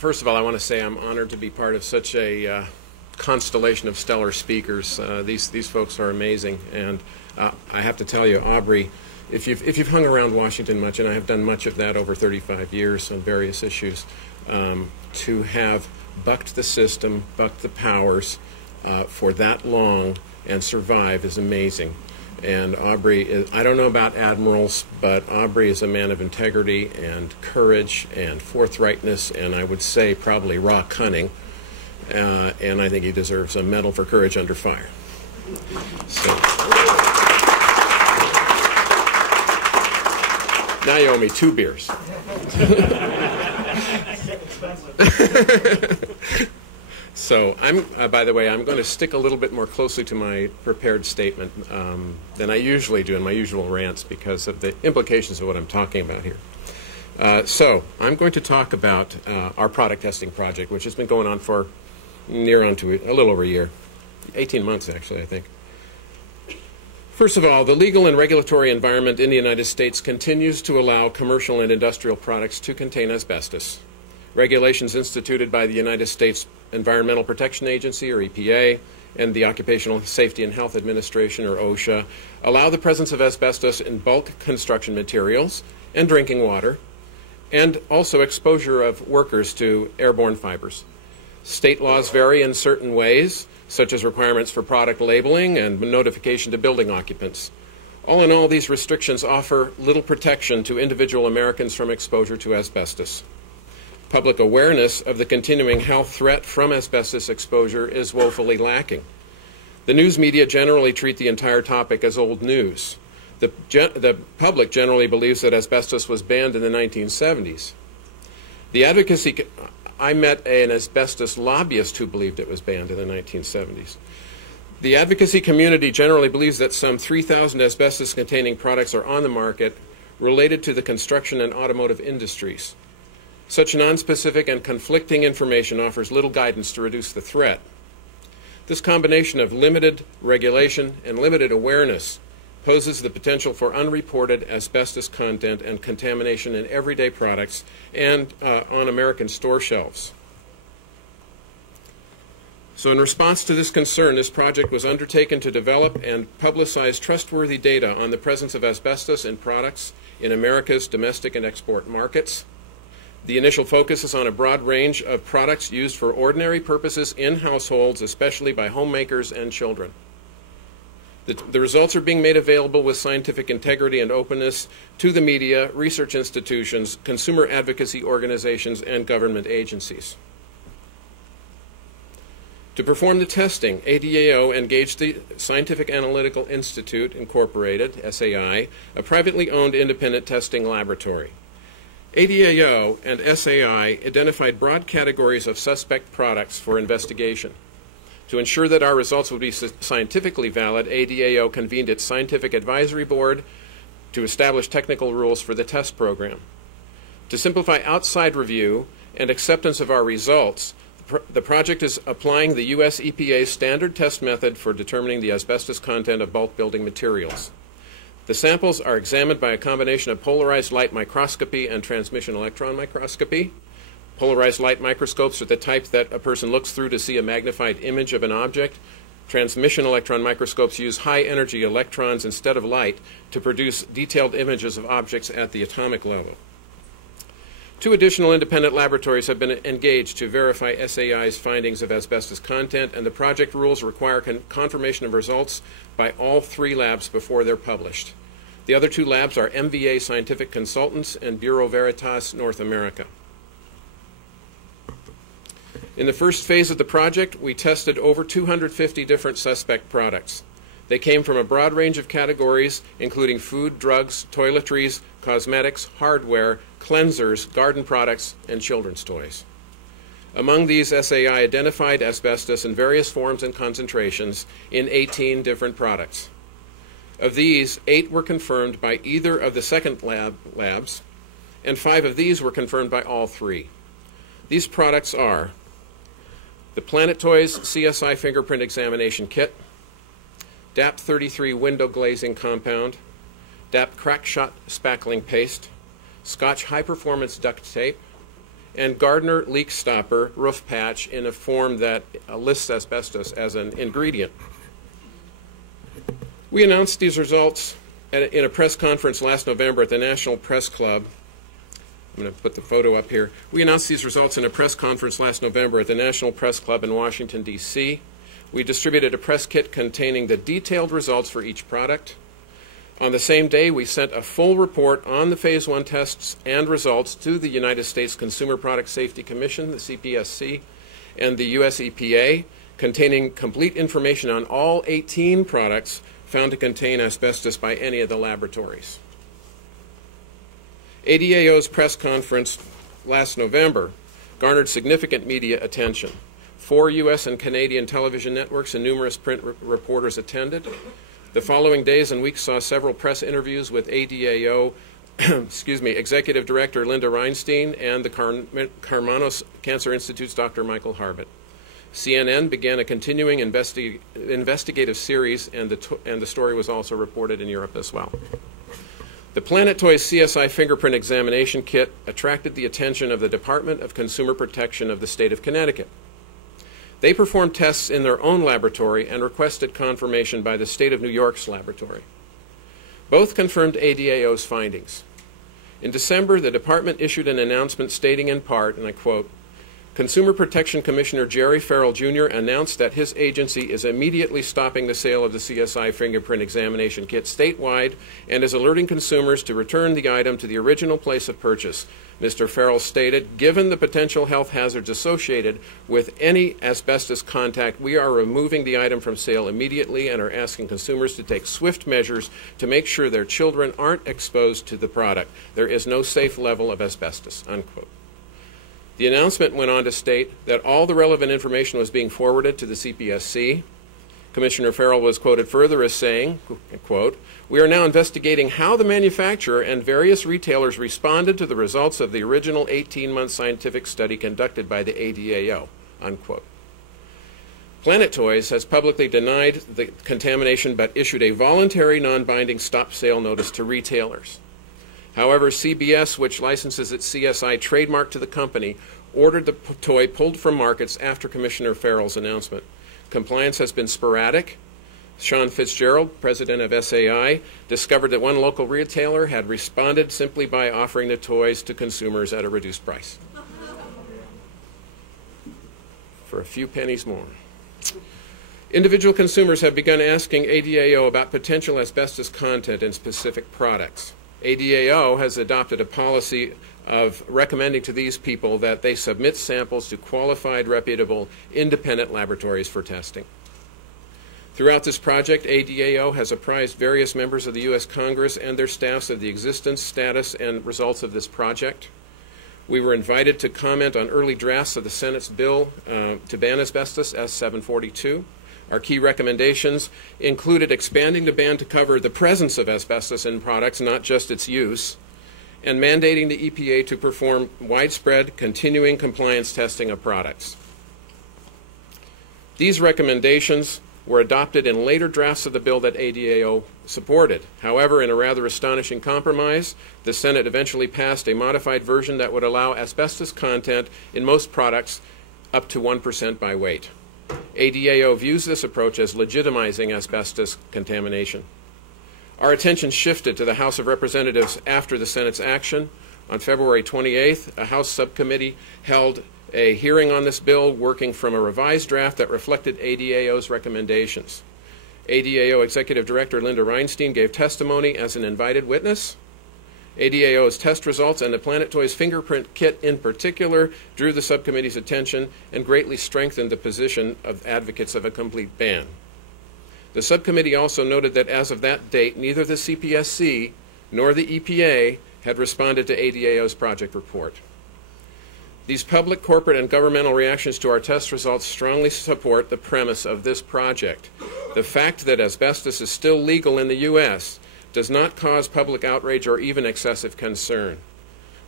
First of all, I want to say I'm honored to be part of such a constellation of stellar speakers. These folks are amazing, and I have to tell you, Aubrey, if you've hung around Washington much, and I have done much of that over 35 years on various issues, to have bucked the system, bucked the powers for that long and survive is amazing. And Aubrey is, I don't know about admirals, but Aubrey is a man of integrity and courage and forthrightness, and I would say probably raw cunning. And I think he deserves a medal for courage under fire. So. Now you owe me 2 beers. So by the way, I'm going to stick a little bit more closely to my prepared statement than I usually do in my usual rants because of the implications of what I'm talking about here. So I'm going to talk about our product testing project, which has been going on for near on to a little over a year, 18 months actually, I think. First of all, the legal and regulatory environment in the United States continues to allow commercial and industrial products to contain asbestos. Regulations instituted by the United States Environmental Protection Agency, or EPA, and the Occupational Safety and Health Administration, or OSHA, allow the presence of asbestos in bulk construction materials and drinking water, and also exposure of workers to airborne fibers. State laws vary in certain ways, such as requirements for product labeling and notification to building occupants. All in all, these restrictions offer little protection to individual Americans from exposure to asbestos. Public awareness of the continuing health threat from asbestos exposure is woefully lacking. The news media generally treat the entire topic as old news. The public generally believes that asbestos was banned in the 1970s. The advocacy, I met an asbestos lobbyist who believed it was banned in the 1970s. The advocacy community generally believes that some 3,000 asbestos-containing products are on the market related to the construction and automotive industries. Such nonspecific and conflicting information offers little guidance to reduce the threat. This combination of limited regulation and limited awareness poses the potential for unreported asbestos content and contamination in everyday products and on American store shelves. So in response to this concern, this project was undertaken to develop and publicize trustworthy data on the presence of asbestos in products in America's domestic and export markets. The initial focus is on a broad range of products used for ordinary purposes in households, especially by homemakers and children. The results are being made available with scientific integrity and openness to the media, research institutions, consumer advocacy organizations, and government agencies. To perform the testing, ADAO engaged the Scientific Analytical Institute, Incorporated, SAI, a privately owned independent testing laboratory. ADAO and SAI identified broad categories of suspect products for investigation. To ensure that our results would be scientifically valid, ADAO convened its Scientific Advisory Board to establish technical rules for the test program. To simplify outside review and acceptance of our results, the project is applying the U.S. EPA's standard test method for determining the asbestos content of bulk building materials. The samples are examined by a combination of polarized light microscopy and transmission electron microscopy. Polarized light microscopes are the type that a person looks through to see a magnified image of an object. Transmission electron microscopes use high-energy electrons instead of light to produce detailed images of objects at the atomic level. 2 additional independent laboratories have been engaged to verify SAI's findings of asbestos content, and the project rules require confirmation of results by all 3 labs before they're published. The other 2 labs are MVA Scientific Consultants and Bureau Veritas North America. In the first phase of the project, we tested over 250 different suspect products. They came from a broad range of categories, including food, drugs, toiletries, cosmetics, hardware, cleansers, garden products, and children's toys. Among these, SAI identified asbestos in various forms and concentrations in 18 different products. Of these, 8 were confirmed by either of the second labs, and 5 of these were confirmed by all 3. These products are the Planet Toys CSI Fingerprint Examination Kit, DAP 33 Window Glazing Compound, DAP Crack Shot Spackling Paste, Scotch High Performance Duct Tape, and Gardner leak stopper roof patch in a form that lists asbestos as an ingredient. We announced these results in a press conference last November at the National Press Club. I'm going to put the photo up here. We announced these results in a press conference last November at the National Press Club in Washington, D.C. We distributed a press kit containing the detailed results for each product. On the same day, we sent a full report on the Phase 1 tests and results to the United States Consumer Product Safety Commission, the CPSC, and the U.S. EPA, containing complete information on all 18 products found to contain asbestos by any of the laboratories. ADAO's press conference last November garnered significant media attention. 4 U.S. and Canadian television networks and numerous print reporters attended. The following days and weeks saw several press interviews with ADAO Executive Director Linda Reinstein and the Karmanos Cancer Institute's Dr. Michael Harbit. CNN began a continuing investigative series, and the story was also reported in Europe as well. The Planet Toys CSI fingerprint examination kit attracted the attention of the Department of Consumer Protection of the state of Connecticut. They performed tests in their own laboratory and requested confirmation by the state of New York's laboratory. Both confirmed ADAO's findings. In December, the department issued an announcement stating in part, and I quote, Consumer Protection Commissioner Jerry Farrell, Jr. announced that his agency is immediately stopping the sale of the CSI fingerprint examination kit statewide and is alerting consumers to return the item to the original place of purchase. Mr. Farrell stated, given the potential health hazards associated with any asbestos contact, we are removing the item from sale immediately and are asking consumers to take swift measures to make sure their children aren't exposed to the product. There is no safe level of asbestos, unquote. The announcement went on to state that all the relevant information was being forwarded to the CPSC. Commissioner Farrell was quoted further as saying, quote, we are now investigating how the manufacturer and various retailers responded to the results of the original 18-month scientific study conducted by the ADAO, unquote. Planet Toys has publicly denied the contamination but issued a voluntary non-binding stop sale notice to retailers. However, CBS, which licenses its CSI trademark to the company, ordered the toy pulled from markets after Commissioner Farrell's announcement. Compliance has been sporadic. Sean Fitzgerald, president of SAI, discovered that one local retailer had responded simply by offering the toys to consumers at a reduced price. For a few pennies more. Individual consumers have begun asking ADAO about potential asbestos content in specific products. ADAO has adopted a policy of recommending to these people that they submit samples to qualified, reputable, independent laboratories for testing. Throughout this project, ADAO has apprised various members of the U.S. Congress and their staffs of the existence, status, and results of this project. We were invited to comment on early drafts of the Senate's bill to ban asbestos, S-742. Our key recommendations included expanding the ban to cover the presence of asbestos in products, not just its use, and mandating the EPA to perform widespread, continuing compliance testing of products. These recommendations were adopted in later drafts of the bill that ADAO supported. However, in a rather astonishing compromise, the Senate eventually passed a modified version that would allow asbestos content in most products up to 1% by weight. ADAO views this approach as legitimizing asbestos contamination. Our attention shifted to the House of Representatives after the Senate's action. On February 28th, a House subcommittee held a hearing on this bill, working from a revised draft that reflected ADAO's recommendations. ADAO Executive Director Linda Reinstein gave testimony as an invited witness. ADAO's test results and the Planet Toys fingerprint kit in particular drew the subcommittee's attention and greatly strengthened the position of advocates of a complete ban. The subcommittee also noted that as of that date, neither the CPSC nor the EPA had responded to ADAO's project report. These public, corporate, and governmental reactions to our test results strongly support the premise of this project. The fact that asbestos is still legal in the U.S. does not cause public outrage or even excessive concern.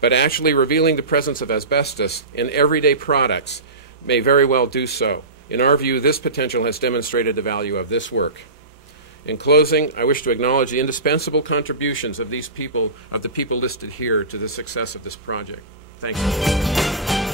But actually revealing the presence of asbestos in everyday products may very well do so. In our view, this potential has demonstrated the value of this work. In closing, I wish to acknowledge the indispensable contributions of the people listed here to the success of this project. Thank you.